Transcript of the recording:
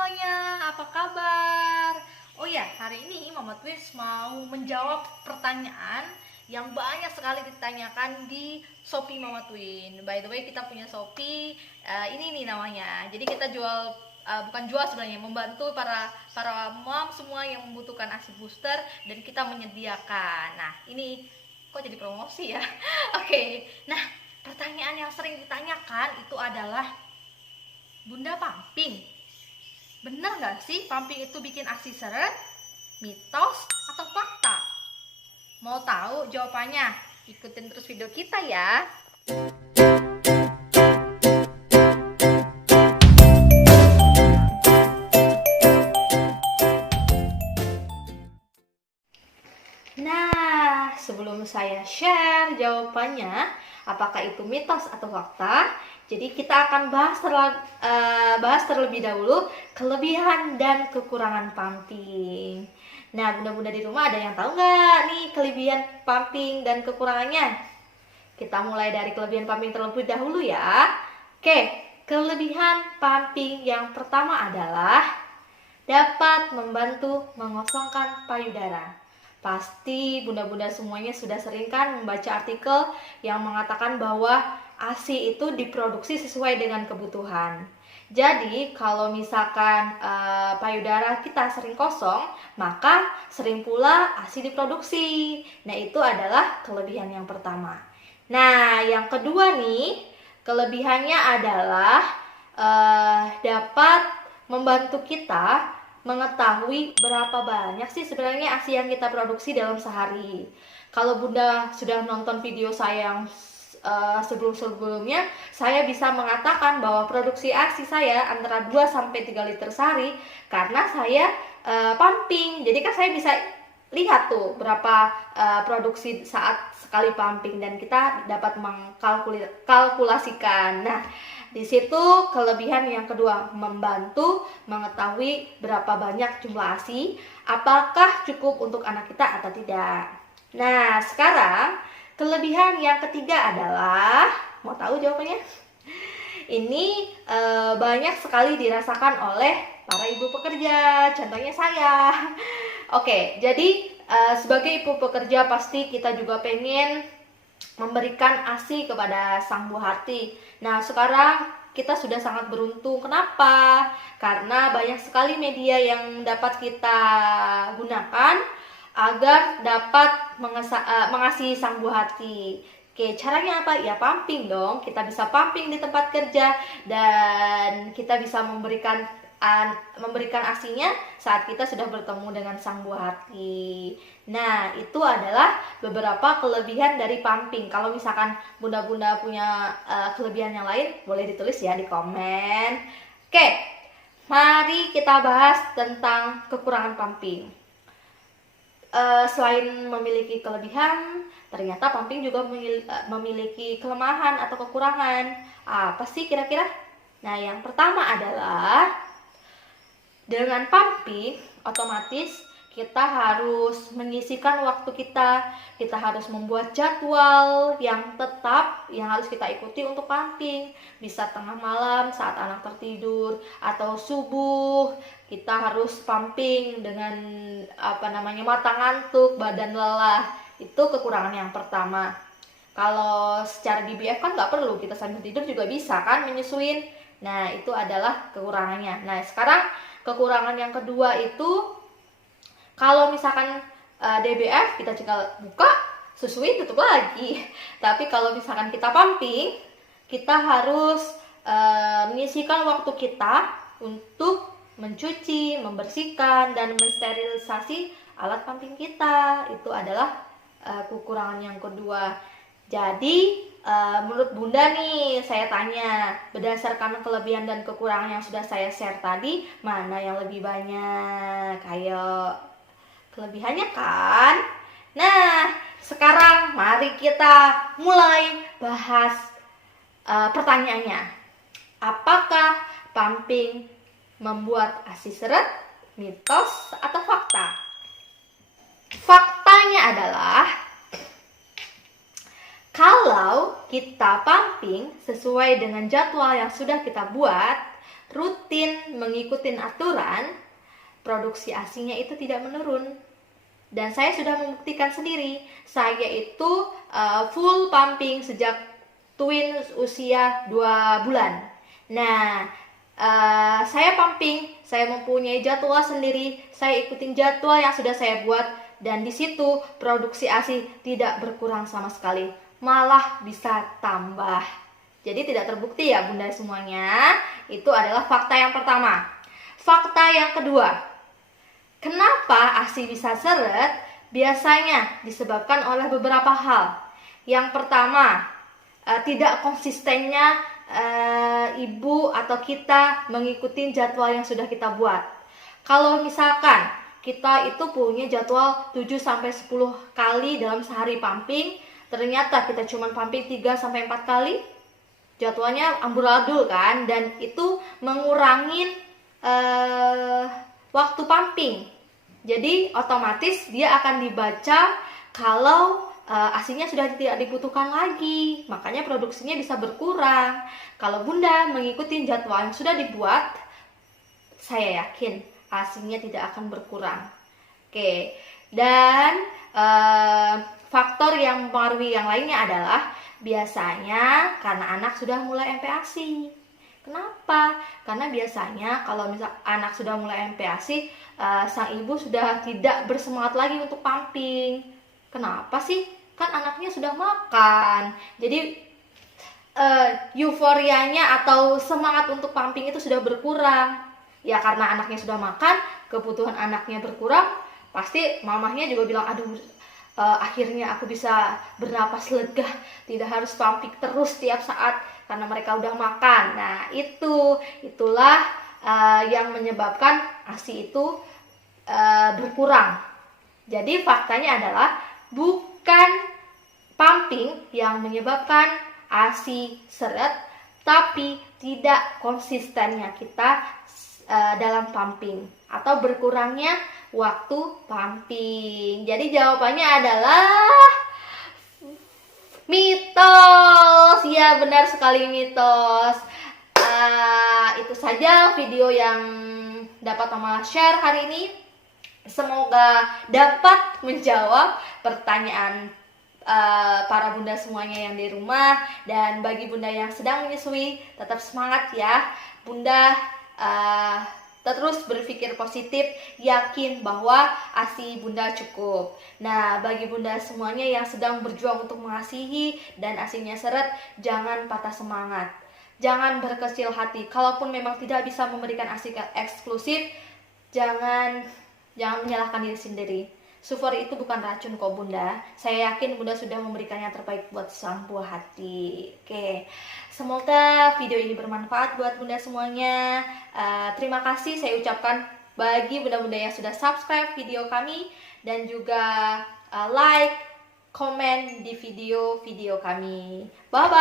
semuanya, apa kabar? Oh ya, hari ini Mama Twins mau menjawab pertanyaan yang banyak sekali ditanyakan di Shopee Mama Twin. By the way, kita punya Shopee, ini nih namanya. Jadi kita jual, bukan jual sebenarnya, membantu para mom semua yang membutuhkan ASI booster dan kita menyediakan. Nah, ini kok jadi promosi ya? Oke. Nah, pertanyaan yang sering ditanyakan itu adalah, Bunda, pumping bener nggak sih pumping itu bikin ASI seret? Mitos atau fakta? Mau tahu jawabannya? Ikutin terus video kita ya. Nah, sebelum saya share jawabannya, apakah itu mitos atau fakta, jadi kita akan bahas terlebih dahulu kelebihan dan kekurangan pumping. Nah, bunda-bunda di rumah ada yang tahu nggak nih kelebihan pumping dan kekurangannya? Kita mulai dari kelebihan pumping terlebih dahulu ya. Oke, kelebihan pumping yang pertama adalah dapat membantu mengosongkan payudara. Pasti bunda-bunda semuanya sudah sering kan membaca artikel yang mengatakan bahwa ASI itu diproduksi sesuai dengan kebutuhan. Jadi kalau misalkan payudara kita sering kosong, maka sering pula ASI diproduksi. Nah, itu adalah kelebihan yang pertama. Nah, yang kedua nih, kelebihannya adalah dapat membantu kita mengetahui berapa banyak sih sebenarnya ASI yang kita produksi dalam sehari. Kalau bunda sudah nonton video saya yang sebelum-sebelumnya, saya bisa mengatakan bahwa produksi ASI saya antara 2-3 liter sehari karena saya pumping. Jadi kan saya bisa lihat tuh berapa produksi saat sekali pumping dan kita dapat mengkalkulasikan. Nah, di situ kelebihan yang kedua, membantu mengetahui berapa banyak jumlah ASI, apakah cukup untuk anak kita atau tidak. Nah, sekarang kelebihan yang ketiga adalah, mau tahu jawabannya? Ini banyak sekali dirasakan oleh para ibu pekerja, contohnya saya. Oke, jadi sebagai ibu pekerja pasti kita juga pengen memberikan ASI kepada sang buah hati. Nah, sekarang kita sudah sangat beruntung. Kenapa? Karena banyak sekali media yang dapat kita gunakan agar dapat mengasihi sang buah hati. Oke, caranya apa? Ya pumping dong. Kita bisa pumping di tempat kerja dan kita bisa memberikan ASInya saat kita sudah bertemu dengan sang buah hati. Nah, itu adalah beberapa kelebihan dari pumping. Kalau misalkan bunda-bunda punya kelebihan yang lain, boleh ditulis ya di komen. Oke, mari kita bahas tentang kekurangan pumping. Selain memiliki kelebihan, ternyata pumping juga memiliki kelemahan atau kekurangan. Apa sih kira-kira? Nah, yang pertama adalah dengan pumping otomatis kita harus menyisihkan waktu kita harus membuat jadwal yang tetap yang harus kita ikuti untuk pumping. Bisa tengah malam saat anak tertidur atau subuh kita harus pumping dengan mata ngantuk, badan lelah. Itu kekurangan yang pertama. Kalau secara DBF kan nggak perlu, kita sambil tidur juga bisa kan menyusuin. Nah, itu adalah kekurangannya. Nah, sekarang kekurangan yang kedua itu, kalau misalkan DBF kita tinggal buka, susuin, tutup lagi. Tapi kalau misalkan kita pumping, kita harus menyisihkan waktu kita untuk mencuci, membersihkan, dan mensterilisasi alat pumping kita. Itu adalah kekurangan yang kedua. Jadi menurut bunda nih, saya tanya, berdasarkan kelebihan dan kekurangan yang sudah saya share tadi, mana yang lebih banyak? Ayo, kelebihannya kan? Nah, sekarang mari kita mulai bahas pertanyaannya. Apakah pumping membuat ASI seret? Mitos atau fakta? Faktanya adalah, kalau kita pumping sesuai dengan jadwal yang sudah kita buat, rutin mengikuti aturan, produksi ASINya itu tidak menurun. Dan saya sudah membuktikan sendiri, saya itu full pumping sejak twin usia 2 bulan. Nah, saya pumping, saya mempunyai jadwal sendiri, saya ikutin jadwal yang sudah saya buat, dan di situ produksi ASI tidak berkurang sama sekali, malah bisa tambah. Jadi tidak terbukti ya bunda semuanya. Itu adalah fakta yang pertama. Fakta yang kedua, kenapa ASI bisa seret? Biasanya disebabkan oleh beberapa hal. Yang pertama, tidak konsistennya ibu atau kita mengikuti jadwal yang sudah kita buat. Kalau misalkan kita itu punya jadwal 7-10 kali dalam sehari pumping, ternyata kita cuma pumping 3-4 kali, jadwalnya amburadul kan, dan itu mengurangin waktu pumping. Jadi otomatis dia akan dibaca kalau ASINya sudah tidak dibutuhkan lagi, makanya produksinya bisa berkurang. Kalau bunda mengikuti jadwal yang sudah dibuat, saya yakin ASINya tidak akan berkurang. Oke, dan faktor yang mempengaruhi yang lainnya adalah biasanya karena anak sudah mulai MPASI. Kenapa? Karena biasanya kalau misal anak sudah mulai MPASI, sang ibu sudah tidak bersemangat lagi untuk pumping. Kenapa sih? Kan anaknya sudah makan. Jadi euforianya atau semangat untuk pumping itu sudah berkurang. Ya karena anaknya sudah makan, kebutuhan anaknya berkurang, pasti mamahnya juga bilang, aduh, akhirnya aku bisa bernapas lega, tidak harus pumping terus tiap saat karena mereka udah makan. Nah itulah yang menyebabkan ASI itu berkurang. Jadi faktanya adalah bukan pumping yang menyebabkan ASI seret, tapi tidak konsistennya kita dalam pumping atau berkurangnya waktu pumping. Jadi jawabannya adalah mitos. Ya, benar sekali, mitos. Itu saja video yang dapat Mama share hari ini. Semoga dapat menjawab pertanyaan para bunda semuanya yang di rumah. Dan bagi bunda yang sedang menyusui, tetap semangat ya. Bunda terus berpikir positif, yakin bahwa ASI bunda cukup. Nah, bagi bunda semuanya yang sedang berjuang untuk mengasihi dan ASINya seret, jangan patah semangat, jangan berkecil hati. Kalaupun memang tidak bisa memberikan ASI eksklusif, jangan menyalahkan diri sendiri. Sufor itu bukan racun kok bunda. Saya yakin bunda sudah memberikan yang terbaik buat sang buah hati. Oke, semoga video ini bermanfaat buat bunda semuanya. Terima kasih saya ucapkan bagi bunda-bunda yang sudah subscribe video kami dan juga like, komen di video-video kami. Bye-bye.